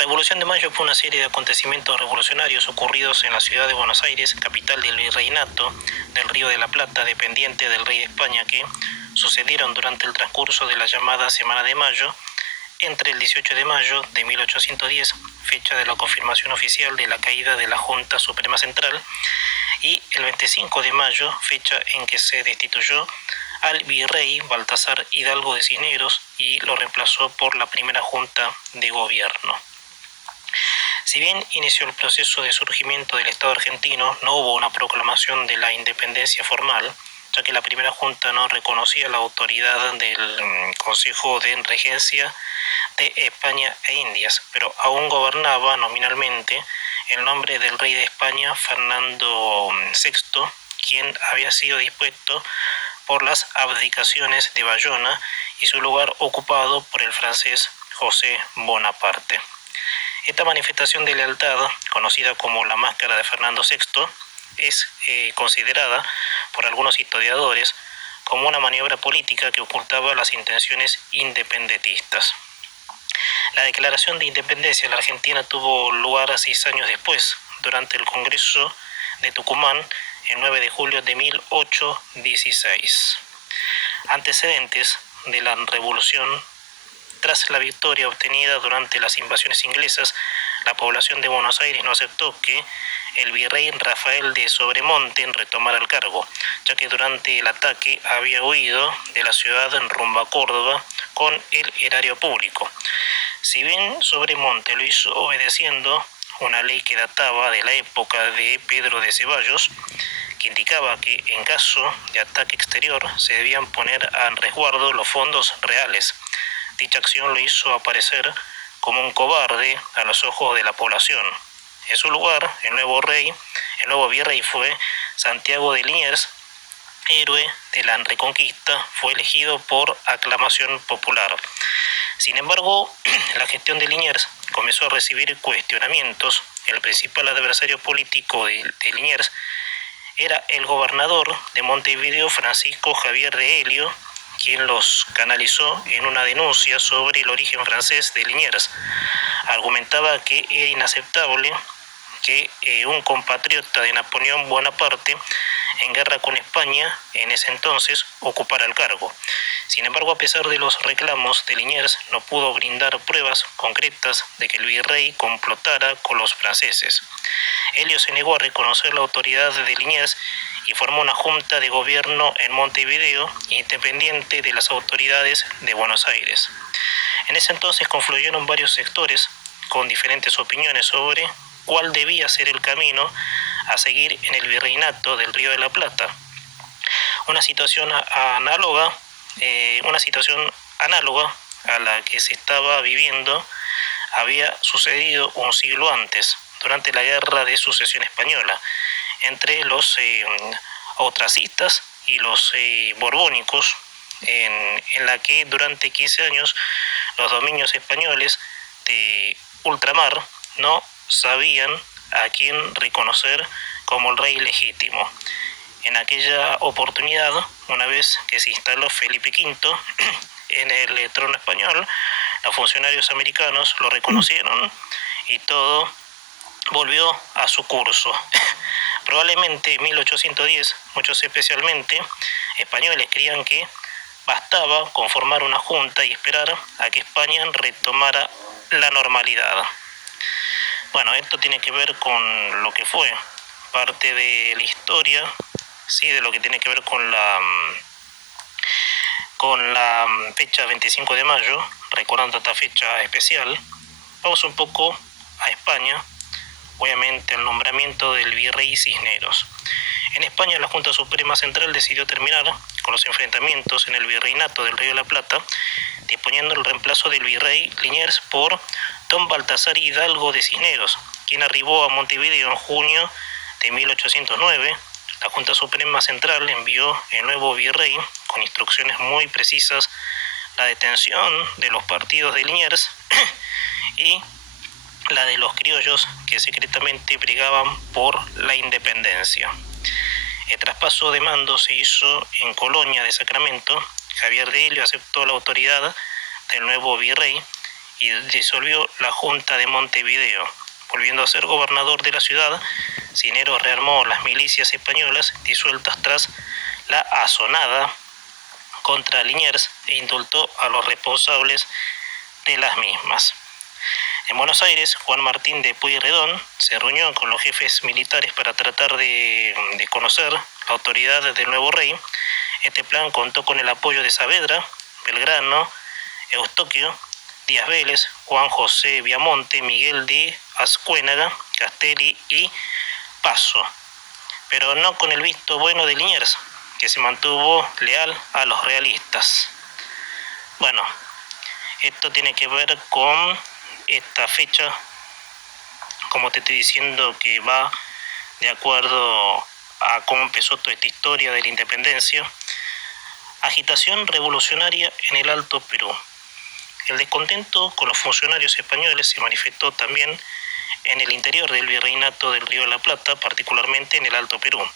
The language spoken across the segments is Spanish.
Revolución de Mayo fue una serie de acontecimientos revolucionarios ocurridos en la ciudad de Buenos Aires, capital del Virreinato del Río de la Plata, dependiente del Rey de España, que sucedieron durante el transcurso de la llamada Semana de Mayo, entre el 18 de mayo de 1810, fecha de la confirmación oficial de la caída de la Junta Suprema Central, y el 25 de mayo, fecha en que se destituyó al virrey Baltasar Hidalgo de Cisneros y lo reemplazó por la primera Junta de Gobierno. Si bien inició el proceso de surgimiento del Estado argentino, no hubo una proclamación de la independencia formal, ya que la primera Junta no reconocía la autoridad del Consejo de Regencia de España e Indias, pero aún gobernaba nominalmente el nombre del rey de España, Fernando VI, quien había sido dispuesto por las abdicaciones de Bayona y su lugar ocupado por el francés José Bonaparte. Esta manifestación de lealtad, conocida como la Máscara de Fernando VI, es considerada por algunos historiadores como una maniobra política que ocultaba las intenciones independentistas. La declaración de independencia de la Argentina tuvo lugar 6 años después, durante el Congreso de Tucumán, el 9 de julio de 1816. Antecedentes de la Revolución. Tras la victoria obtenida durante las invasiones inglesas, la población de Buenos Aires no aceptó que el virrey Rafael de Sobremonte retomara el cargo, ya que durante el ataque había huido de la ciudad en rumbo a Córdoba con el erario público. Si bien Sobremonte lo hizo obedeciendo una ley que databa de la época de Pedro de Ceballos, que indicaba que en caso de ataque exterior se debían poner a resguardo los fondos reales. Dicha acción lo hizo aparecer como un cobarde a los ojos de la población. En su lugar, el nuevo virrey fue Santiago de Liniers, héroe de la Reconquista, fue elegido por aclamación popular. Sin embargo, la gestión de Liniers comenzó a recibir cuestionamientos. El principal adversario político de Liniers era el gobernador de Montevideo, Francisco Javier de Helio, quien los canalizó en una denuncia sobre el origen francés de Liniers. Argumentaba que era inaceptable que un compatriota de Napoleón Bonaparte, en guerra con España en ese entonces, ocupara el cargo. Sin embargo, a pesar de los reclamos de Liniers, no pudo brindar pruebas concretas de que el virrey complotara con los franceses. Helio se negó a reconocer la autoridad de Liniers y formó una junta de gobierno en Montevideo, independiente de las autoridades de Buenos Aires. En ese entonces confluyeron varios sectores con diferentes opiniones sobre cuál debía ser el camino a seguir en el virreinato del Río de la Plata. Una situación análoga a la que se estaba viviendo había sucedido un siglo antes, durante la Guerra de Sucesión Española, entre los austracistas y los borbónicos, en la que durante 15 años los dominios españoles de ultramar no sabían a quién reconocer como el rey legítimo. En aquella oportunidad, una vez que se instaló Felipe V en el trono español, los funcionarios americanos lo reconocieron y todo volvió a su curso. Probablemente en 1810, muchos especialmente españoles creían que bastaba conformar una junta y esperar a que España retomara la normalidad. Bueno, esto tiene que ver con lo que fue parte de la historia, sí, de lo que tiene que ver con la fecha 25 de mayo, recordando esta fecha especial. Vamos un poco a España, obviamente el nombramiento del virrey Cisneros. En España, la Junta Suprema Central decidió terminar con los enfrentamientos en el virreinato del Río de la Plata, disponiendo el reemplazo del virrey Liniers por don Baltasar Hidalgo de Cisneros, quien arribó a Montevideo en junio de 1809. La Junta Suprema Central envió el nuevo virrey con instrucciones muy precisas, la detención de los partidos de Liniers y la de los criollos que secretamente brigaban por la independencia. El traspaso de mando se hizo en Colonia de Sacramento. Javier de Helio aceptó la autoridad del nuevo virrey y disolvió la Junta de Montevideo. Volviendo a ser gobernador de la ciudad, Cisneros rearmó las milicias españolas disueltas tras la asonada contra Liniers e indultó a los responsables de las mismas. En Buenos Aires, Juan Martín de Pueyrredón se reunió con los jefes militares para tratar de conocer la autoridad del nuevo rey. Este plan contó con el apoyo de Saavedra, Belgrano, Eustoquio, Díaz Vélez, Juan José Viamonte, Miguel de Ascuénaga, Castelli y Paso, pero no con el visto bueno de Liniers, que se mantuvo leal a los realistas. Bueno, esto tiene que ver con esta fecha, como te estoy diciendo, que va de acuerdo a cómo empezó toda esta historia de la independencia. Agitación revolucionaria en el Alto Perú. El descontento con los funcionarios españoles se manifestó también en el interior del Virreinato del Río de la Plata, particularmente en el Alto Perú.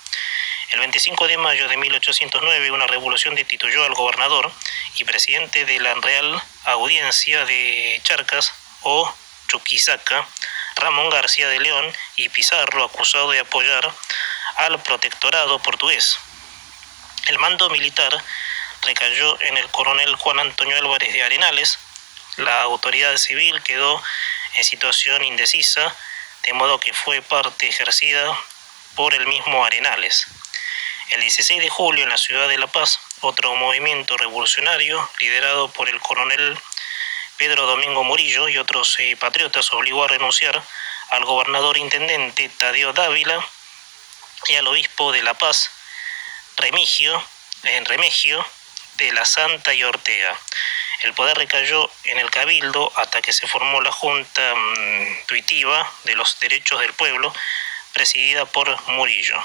El 25 de mayo de 1809, una revolución destituyó al gobernador y presidente de la Real Audiencia de Charcas, o Chuquisaca, Ramón García de León y Pizarro, acusado de apoyar al protectorado portugués. El mando militar recayó en el coronel Juan Antonio Álvarez de Arenales. La autoridad civil quedó en situación indecisa, de modo que fue parte ejercida por el mismo Arenales. El 16 de julio, en la ciudad de La Paz, otro movimiento revolucionario, liderado por el coronel Pedro Domingo Murillo y otros patriotas, obligó a renunciar al gobernador intendente Tadeo Dávila y al obispo de La Paz, Remigio de la Santa y Ortega. El poder recayó en el Cabildo hasta que se formó la Junta Tuitiva de los Derechos del Pueblo, presidida por Murillo.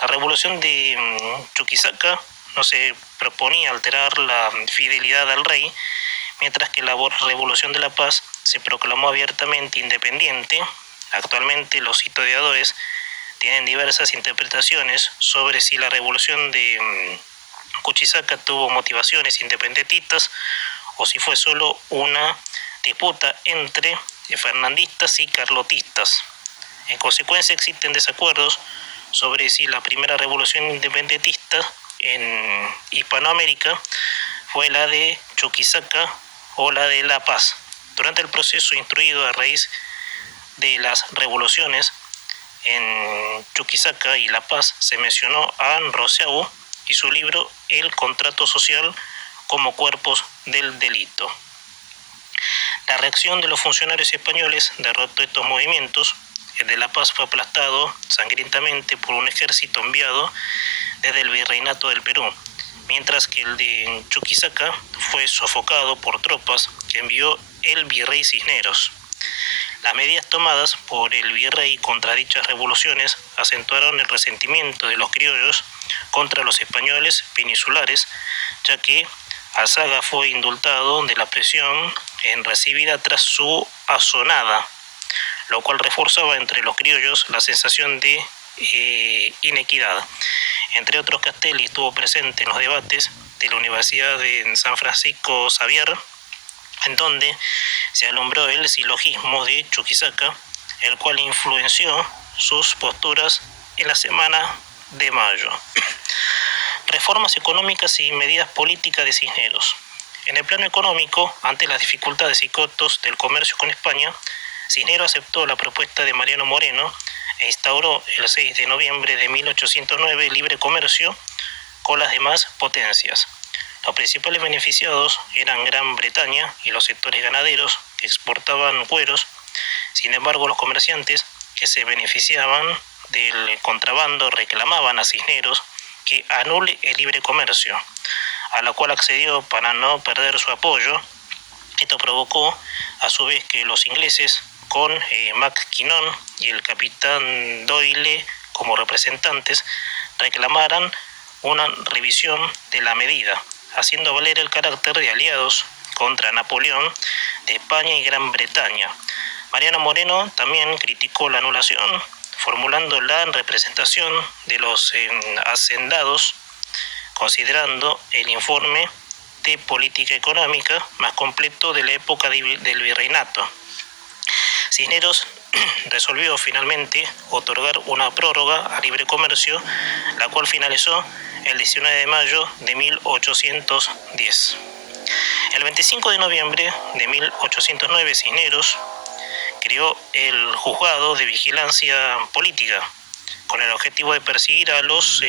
La revolución de Chuquisaca no se proponía alterar la fidelidad al rey, mientras que la revolución de La Paz se proclamó abiertamente independiente. Actualmente los historiadores tienen diversas interpretaciones sobre si la revolución de Chuquisaca tuvo motivaciones independentistas o si fue solo una disputa entre fernandistas y carlotistas. En consecuencia, existen desacuerdos sobre si la primera revolución independentista en Hispanoamérica fue la de Chuquisaca o la de La Paz. Durante el proceso instruido a raíz de las revoluciones en Chuquisaca y La Paz, se mencionó a Rousseau y su libro El contrato social como cuerpos del delito. La reacción de los funcionarios españoles derrotó estos movimientos. El de La Paz fue aplastado sangrientamente por un ejército enviado desde el Virreinato del Perú, mientras que el de Chuquisaca fue sofocado por tropas que envió el virrey Cisneros. Las medidas tomadas por el virrey contra dichas revoluciones acentuaron el resentimiento de los criollos contra los españoles peninsulares, ya que Alzaga fue indultado de la prisión recibida tras su asonada, lo cual reforzaba entre los criollos la sensación de inequidad. Entre otros, Castelli estuvo presente en los debates de la Universidad de San Francisco Xavier, en donde se alumbró el silogismo de Chuquisaca, el cual influenció sus posturas en la semana de mayo. Reformas económicas y medidas políticas de Cisneros. En el plano económico, ante las dificultades y costos del comercio con España, Cisneros aceptó la propuesta de Mariano Moreno e instauró el 6 de noviembre de 1809 libre comercio con las demás potencias. Los principales beneficiados eran Gran Bretaña y los sectores ganaderos que exportaban cueros. Sin embargo, los comerciantes que se beneficiaban del contrabando reclamaban a Cisneros que anule el libre comercio, a la cual accedió para no perder su apoyo. Esto provocó a su vez que los ingleses, con Mackinnon y el capitán Doyle como representantes, reclamaran una revisión de la medida, haciendo valer el carácter de aliados contra Napoleón de España y Gran Bretaña. Mariano Moreno también criticó la anulación, formulando la representación de los hacendados, considerando el informe de política económica más completo de la época del virreinato. Cisneros resolvió finalmente otorgar una prórroga a libre comercio, la cual finalizó el 19 de mayo de 1810. El 25 de noviembre de 1809, Cisneros creó el Juzgado de Vigilancia Política, con el objetivo de perseguir a los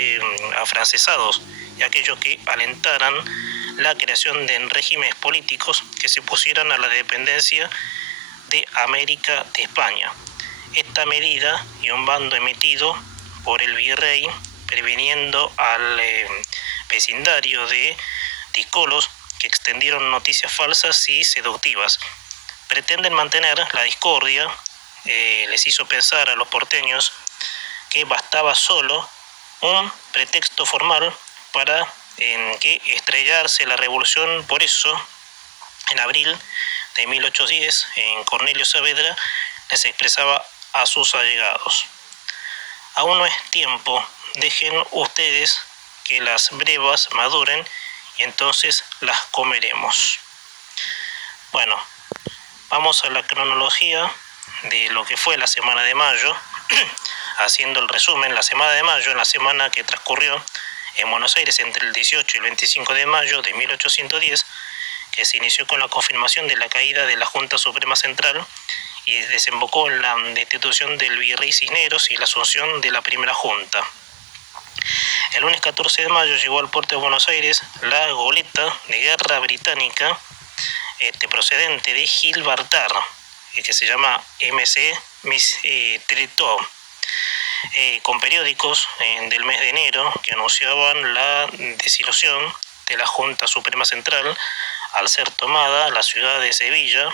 afrancesados y aquellos que alentaran la creación de regímenes políticos que se pusieran a la dependencia de América de España. Esta medida y un bando emitido por el virrey previniendo al vecindario de discolos que extendieron noticias falsas y seductivas. Pretenden mantener la discordia, les hizo pensar a los porteños que bastaba solo un pretexto formal para que estrellarse la revolución. Por eso, en abril de 1810, en Cornelio Saavedra les expresaba a sus allegados: aún no es tiempo, dejen ustedes que las brevas maduren y entonces las comeremos. Bueno, vamos a la cronología de lo que fue la semana de mayo. Haciendo el resumen, la semana de mayo, en la semana que transcurrió en Buenos Aires entre el 18 y el 25 de mayo de 1810, que se inició con la confirmación de la caída de la Junta Suprema Central y desembocó en la destitución del virrey Cisneros y la asunción de la primera Junta. El lunes 14 de mayo llegó al puerto de Buenos Aires la goleta de guerra británica procedente de Gibraltar, que se llama MC Tritó, con periódicos del mes de enero que anunciaban la desilusión de la Junta Suprema Central al ser tomada la ciudad de Sevilla